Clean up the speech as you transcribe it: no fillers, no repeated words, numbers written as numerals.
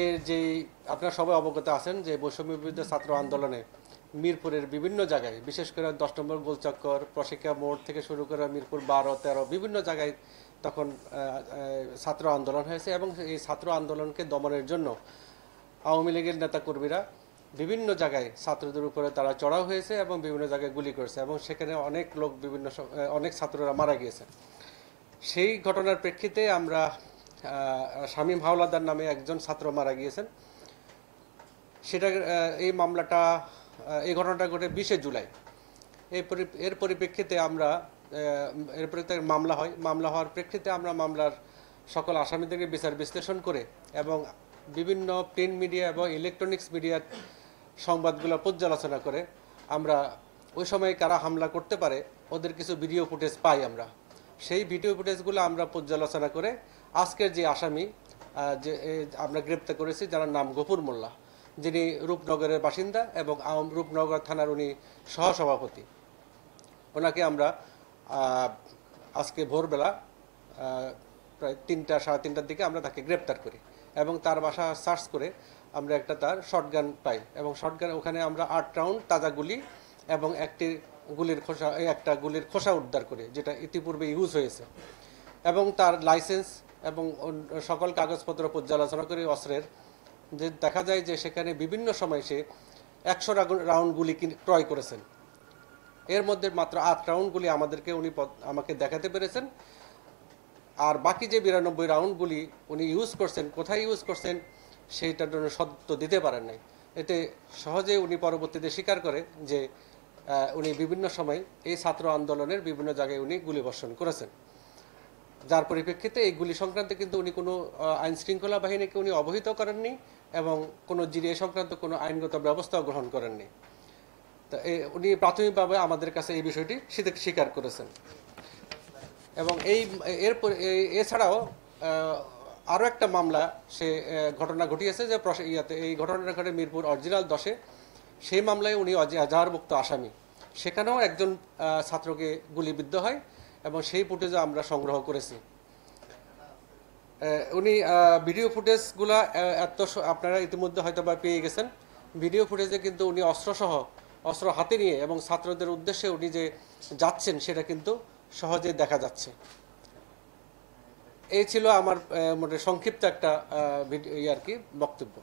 আজকে যে আপনারা সবাই অবগত আছেন যে বৈষম্য বিরোধী ছাত্র আন্দোলনে মিরপুরের বিভিন্ন জায়গায়, বিশেষ করে 10 নম্বর গোলচক্কর, প্রশিক্ষা মোড় থেকে শুরু করে মিরপুর 12, 13 বিভিন্ন জায়গায় তখন ছাত্র আন্দোলন হয়েছে এবং এই ছাত্র আন্দোলনকে দমনের জন্য আওয়ামী লীগের নেতাকর্মীরা বিভিন্ন জায়গায় ছাত্রদের উপরে তারা চড়াও হয়েছে এবং বিভিন্ন জায়গায় গুলি করেছে এবং সেখানে অনেক লোক অনেক ছাত্ররা মারা গিয়েছে। সেই ঘটনার প্রেক্ষিতে আমরা শামীম হাওলাদার নামে একজন ছাত্র মারা গিয়েছেন। সেটা এই ঘটনাটা ঘটে 20শে জুলাই। এর পরিপ্রেক্ষিতে আমরা মামলা হওয়ার প্রেক্ষিতে আমরা মামলার সকল আসামিদেরকে বিচার বিশ্লেষণ করে এবং বিভিন্ন প্রিন্ট মিডিয়া এবং ইলেকট্রনিক্স মিডিয়ার সংবাদগুলো পর্যালোচনা করে আমরা ওই সময় কারা হামলা করতে পারে ওদের কিছু ভিডিও ফুটেজ পাই। আমরা সেই ভিডিও ফুটেজগুলো আমরা পর্যালোচনা করে আজকের যে আসামি যে আমরা গ্রেপ্তার করেছি, যার নাম গফুর মোল্লা, যিনি রূপনগরের বাসিন্দা এবং রূপনগর থানার উনি সহসভাপতি, ওনাকে আমরা আজকে ভোরবেলা প্রায় 3টা-3:30টার দিকে আমরা তাকে গ্রেপ্তার করি এবং তার বাসা সার্চ করে আমরা তার শটগান পাই এবং শটগান ওখানে আমরা 8 রাউন্ড তাজা গুলি এবং একটা গুলির খোসা উদ্ধার করি, যেটা ইতিপূর্বে ইউজ হয়েছে, এবং তার লাইসেন্স এবং সকল কাগজপত্র পর্যালোচনা করে অস্ত্রের যে দেখা যায় যে সেখানে বিভিন্ন সময় সে 100 রাউন্ড গুলি ক্রয় করেছেন। এর মধ্যে মাত্র 8 রাউন্ড গুলি আমাকে দেখাতে পেরেছেন, আর বাকি যে 92 রাউন্ড গুলি উনি ইউজ করছেন, কোথায় ইউজ করছেন সেইটার জন্য সত্য দিতে পারেন নাই। এতে সহজে উনি পরবর্তীতে স্বীকার করে যে উনি বিভিন্ন সময় এই ছাত্র আন্দোলনের বিভিন্ন জায়গায় উনি গুলি বর্ষণ করেছেন, যার পরিপ্রেক্ষিতে এই গুলি সংক্রান্তে কিন্তু উনি কোনো আইন শৃঙ্খলা বাহিনীকে উনি অবহিত করেননি এবং কোনো জিডিএ সংক্রান্ত কোনো আইনগত ব্যবস্থাও গ্রহণ করেননি। তা উনি প্রাথমিকভাবে আমাদের কাছে এই বিষয়টি স্বীকার করেছেন এবং এছাড়াও আরও একটা মামলা সে ঘটনা ঘটিয়েছে যে এই ঘটনাটা ঘটে মিরপুর অরিজিনাল 10-এ। সেই মামলায় উনি এজাহারভুক্ত আসামি, সেখানেও একজন ছাত্রকে গুলিবিদ্ধ হয় এবং সেই ফুটেজও আমরা সংগ্রহ করেছি। উনি ভিডিও ফুটেজগুলো আপনারা ইতিমধ্যে হয়তো বা পেয়ে গেছেন। ভিডিও ফুটেজে কিন্তু উনি অস্ত্র হাতে নিয়ে এবং ছাত্রদের উদ্দেশ্যে উনি যে যাচ্ছেন সেটা কিন্তু সহজে দেখা যাচ্ছে। এই ছিল আমার সংক্ষিপ্ত একটা বক্তব্য।